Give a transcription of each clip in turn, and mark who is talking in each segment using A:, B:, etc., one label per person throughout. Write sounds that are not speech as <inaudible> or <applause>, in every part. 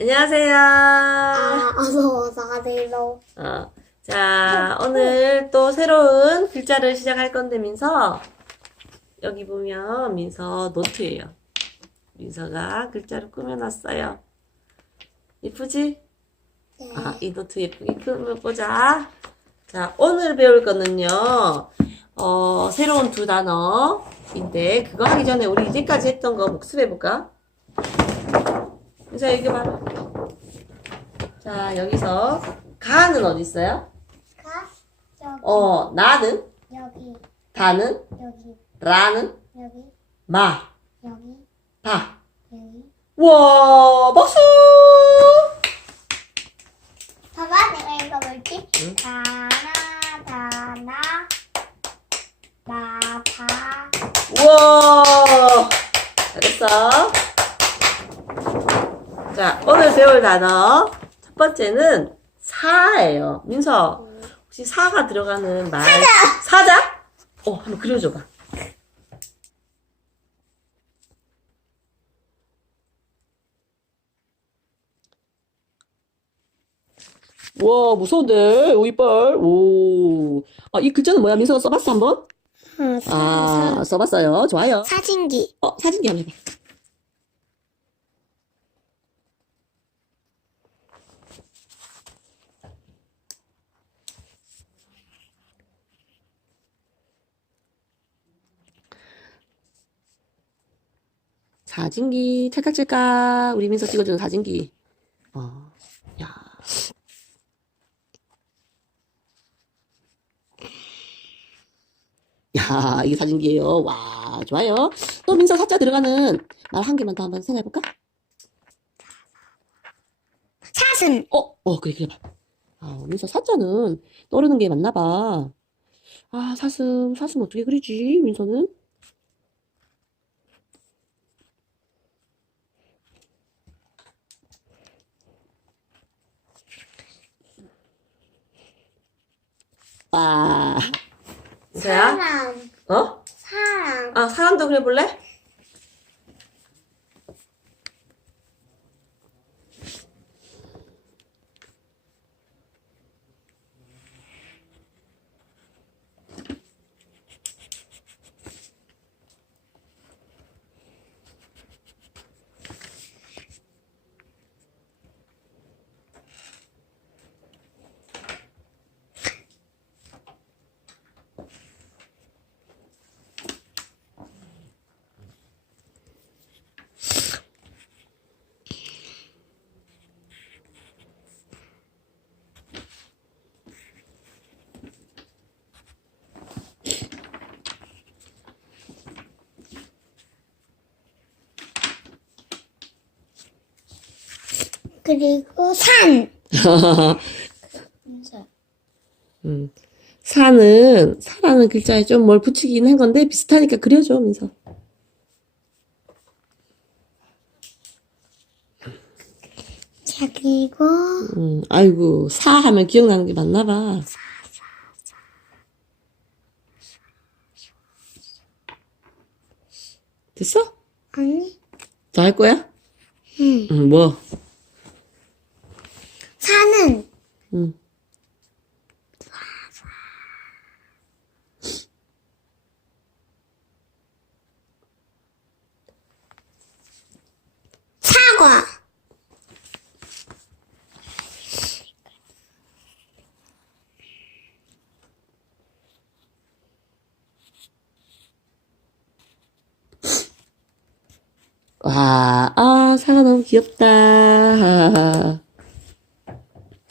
A: 안녕하세요.
B: 아, 어서 오서 가세요.
A: 어, 자, 오늘 또 새로운 글자를 시작할 건데, 민서. 여기 보면 민서 노트예요. 민서가 글자를 꾸며놨어요. 이쁘지?
B: 네.
A: 아, 이 노트 예쁘게 꾸며보자. 자, 오늘 배울 거는요, 어, 새로운 두 단어인데, 그거 하기 전에 우리 이제까지 했던 거 복습해볼까? 민서 여기 봐라. 자, 여기서, 가는 어디 있어요?
B: 가, 여기,
A: 어, 나는,
B: 여기,
A: 다는,
B: 여기,
A: 라는,
B: 여기,
A: 마,
B: 여기,
A: 바.
B: 여기.
A: 와, 박수!
B: 봐봐, 내가 읽어볼게.
A: 응?
B: 다나, 다나, 나다.
A: 우와! 잘했어. 자, 오늘 배울 단어 첫 번째는 사예요. 민서, 혹시 사가 들어가는 말? 사자! 사자? 어, 한번 그려줘봐. 와, 무서운데? 오, 이빨. 오. 아, 이 글자는 뭐야? 민서가 써봤어, 한번? 아, 써봤어요. 좋아요.
B: 사진기.
A: 어, 사진기 한번 해봐. 사진기, 찰칵찰칵. 우리 민서 찍어주는 사진기. 어, 야. 야, 이게 사진기예요. 와, 좋아요. 또 민서 사자 들어가는 말 한 개만 더 한번 생각해볼까?
B: 사슴.
A: 어, 어, 그래, 그래 봐. 아, 민서 사자는 떠오르는 게 맞나 봐. 아, 사슴, 사슴 어떻게 그리지, 민서는? 아?
B: 사람.
A: 어?
B: 사람.
A: 아, 사람도 그려볼래?
B: 그리고 산. <laughs>
A: 음. 사는, 사라는 글자에 좀 뭘 붙이긴 한 건데, 비슷하니까 그려줘, 민서.
B: 자, 그리고
A: 음, 아이고, 사 하면 기억나는 게 맞나 봐. 됐어?
B: 아니,
A: 더 할 거야?
B: 응.
A: 응, 뭐?
B: 사는
A: 응.
B: 사과.
A: 와, 아, 사과 너무 귀엽다. <laughs>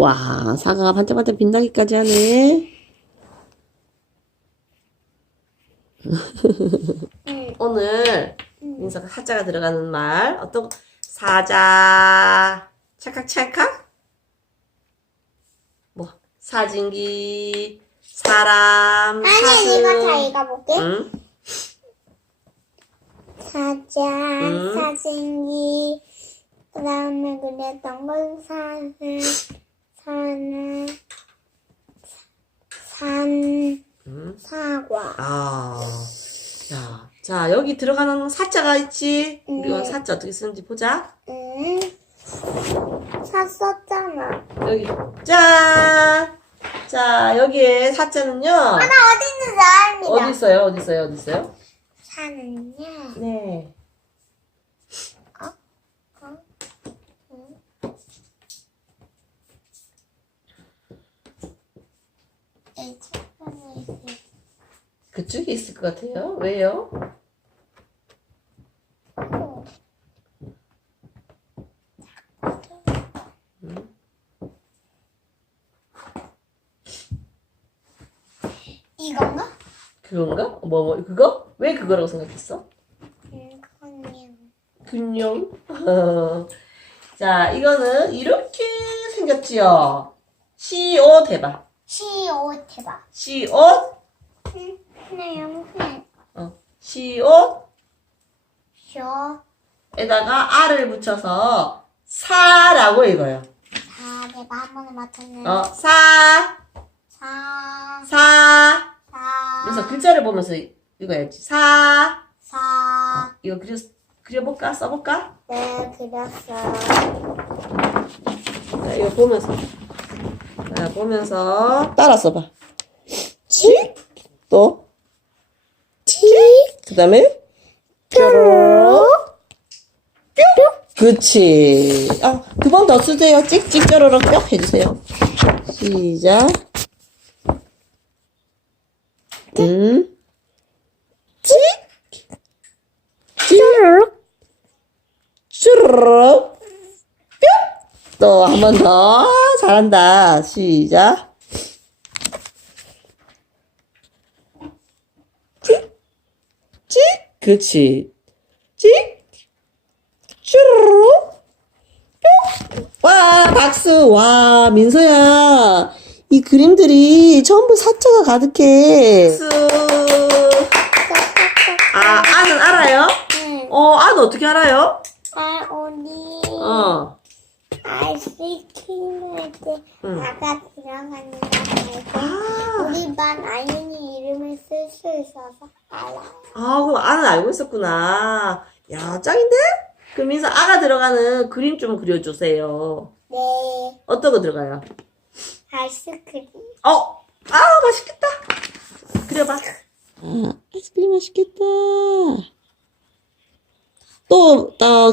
A: 와, 사과가 반짝반짝 빛나기까지 하네.
B: 응.
A: 오늘 민서가 사자가 들어가는 말 어떤 거? 사자 찰칵찰칵 뭐 사진기 사람
B: 아니,
A: 사슴
B: 이거 다 읽어볼게.
A: 응?
B: 사자,
A: 응.
B: 사진기, 그 다음에 그렸던 건 산을, 산을, 산,
A: 응?
B: 사과.
A: 아, 야, 자 여기 들어가는 사자가 있지.
B: 응.
A: 이건 사자 어떻게 쓰는지 보자.
B: 응, 다 썼잖아.
A: 여기 짠! 자 여기에 사자는요
B: 하나 어디 있는지 압니다.
A: 어디 있어요? 어디 있어요? 어디 있어요?
B: 사는요.
A: 네.
B: 이 책방에 있어요.
A: 그쪽에 있을 것 같아요. 왜요?
B: 이건가?
A: 그건가? 뭐, 뭐, 그거? 왜 그거라고 생각했어?
B: 음, 그건요.
A: 균형. 자, 이거는 이렇게 생겼지요. 시옷 해봐.
B: 시옷 해봐.
A: 시옷,
B: 응, 하나 영생.
A: 어, 시옷에다가
B: 쇼.
A: 알을 붙여서 사라고 읽어요.
B: 사, 내가 한 번에 맞췄네.
A: 어, 사,
B: 사,
A: 사.
B: 사.
A: 그래서 글자를 보면서 읽어야지. 사.
B: 사.
A: 이거 그려, 그려볼까? 써볼까?
B: 네, 그렸어.
A: 자, 이거 보면서. 자, 보면서. 따라 써봐. 치, 또,
B: 치,
A: 그 다음에, 뾰로로, 뿅! 그치. 아, 두 번 더 쓰세요. 찍찍 뾰로로 뿅 해주세요. 시작. 음, 찍, 뾰로로, 쭈르륵, 뿅! 또 한 번 더. 잘한다. 시작. 찍, 찍, 그치. 찍, 쭈르륵, 뿅! 와, 박수. 와, 민서야. 이 그림들이 전부 사자가 가득해. 박수. 아, 아는 알아요?
B: 응.
A: 어, 아는 어떻게 알아요?
B: 아, 언니.
A: 어.
B: 아이스크림 할때
A: 응.
B: 아가 들어가는 거 알고
A: 아,
B: 우리 반 아이언이 이름을 쓸 수 있어서 알 아.
A: 아, 그럼 아는 알고 있었구나. 야, 짱인데? 그럼 민서 아가 들어가는 그림 좀 그려주세요.
B: 네,
A: 어떤 거 들어가요?
B: 아이스크림.
A: 어, 아, 맛있겠다. 그려봐. 아, 아이스크림 맛있겠다. 또, 나,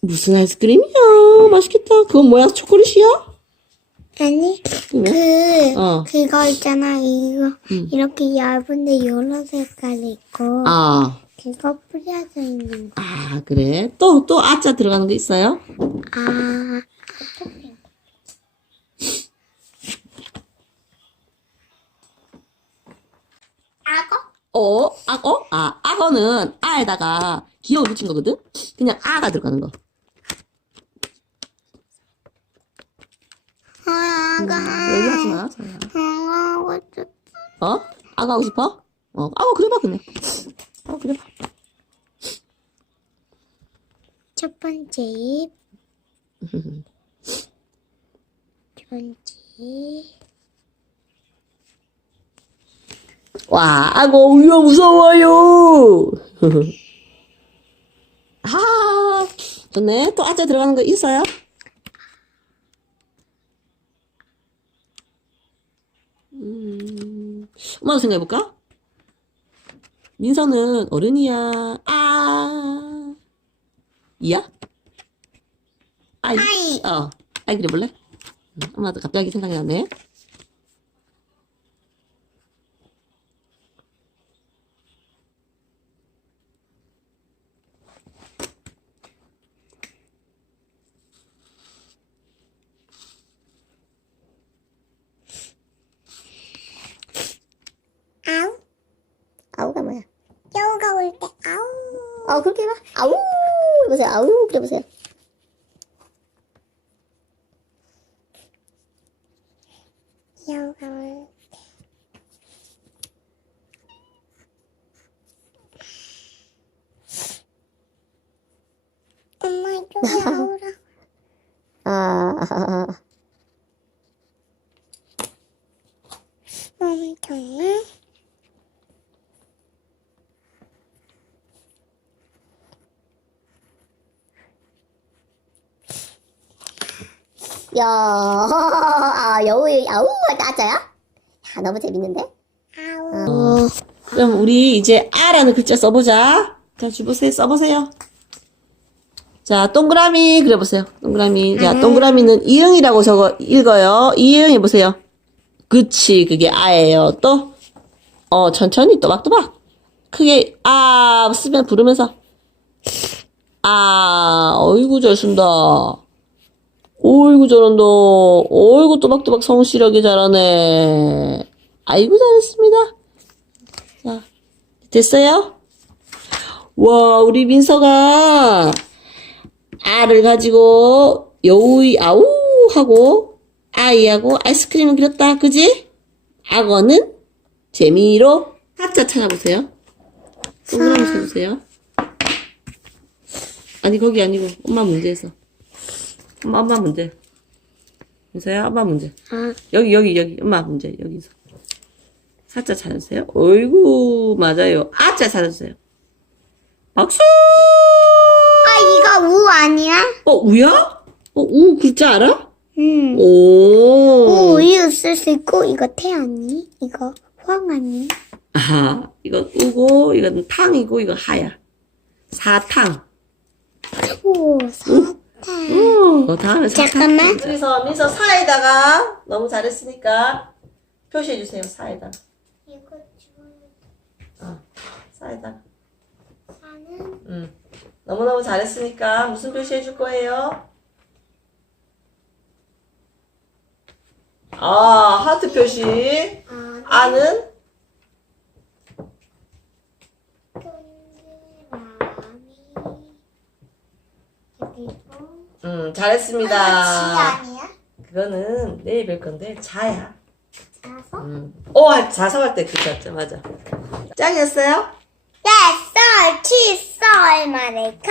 A: 무슨 아이스크림이야? 맛있겠다. 그건 뭐야? 초콜릿이야?
B: 아니,
A: 그러면?
B: 그,
A: 어.
B: 그거 있잖아, 이거.
A: 응.
B: 이렇게 얇은데 여러 색깔이 있고,
A: 아,
B: 그거 뿌려져 있는 거.
A: 아, 그래. 또, 또 아자 들어가는 거 있어요?
B: 아, 악어?
A: 어, 악어? 아, 악어는 아에다가 기어 붙인 거거든? 그냥 아가 들어가는 거.
B: 아, 악어.
A: 얘기하지 마.
B: 아, 좀
A: 어? 악어 하고 싶어? 어, 악어 그려봐, 그냥. 악어 그려봐.
B: 첫 번째 입. <laughs> 두 번째.
A: 와, 악어 우여 무서워요. <laughs> 아, 좋네. 또 아자 들어가는 거 있어요? 음, 엄마도 생각해볼까? 민서는 어른이야. 아, 이야? 아이.
B: 아이.
A: 어, 아이 그려볼래? 음, 엄마도 갑자기 생각이 나네.
B: 아우.
A: 아우가 뭐야?
B: 여우가 올 때
A: 그렇게 해봐. 아우! 해보세요. 아우! 그려보세요.
B: 올 엄마 이쪽에 <laughs> 아우라.
A: 아,
B: 엄청나.
C: 야, <laughs> 아, 여우, 아우, 따짜야? 야, 너무 재밌는데?
B: 아우.
A: 어, 그럼 우리 이제 아라는 글자 써보자. 자, 주보세요. 써보세요. 자, 동그라미 그려보세요. 동그라미. 자, 동그라미는 이응이라고 적어 읽어요. 이응 해보세요. 그치, 그게 아예요. 또, 어, 천천히 또박또박. 크게 아 쓰면 부르면서 아, 어이구 잘 쓴다. 어이구 잘한다. 어이구 또박또박 성실하게 잘하네. 아이고 잘했습니다. 자, 됐어요? 와, 우리 민서가 알을 가지고 여우이 아우 하고 아이하고 아이스크림을 그렸다. 그지? 악어는 재미로 하자 찾아보세요. 동그라미 쳐주세요. 아니 거기 아니고 엄마 문제에서 엄마 엄마 문제 민서야 엄마 문제
B: 아,
A: 여기 여기 여기 엄마 문제 여기서 사자 찾아주세요. 어이구 맞아요. 아자 찾아주세요. 박수.
B: 아, 이거 우 아니야?
A: 어 우야? 어 우 글자 알아?
B: 응.
A: 오.
B: 우, 우유 쓸 수 있고, 이거 태 아니? 이거 황 아니?
A: 아하 이거 우고 이건 탕이고 이거 하야. 사탕.
B: 오, 사탕.
A: 어 다음에.
B: 잠깐만.
A: 그래서 민서 사에다가 너무 잘했으니까 표시해 주세요. 사에다.
B: 이거 좀,
A: 어 사에다.
B: 사는,
A: 음. 너무너무 잘했으니까 무슨 표시해 줄 거예요? 아, 하트 표시.
B: 아,
A: 아는?
B: 동그라미. 그리고,
A: 음,
B: 아, 지
A: 잘했습니다.
B: 아니야?
A: 그거는 내일 뵐 건데, 자야.
B: 자서?
A: 음. 오, 자성할 때 그쳤죠. 맞아. 짱이었어요?
B: 네, 썰, 치, 썰, 마레카.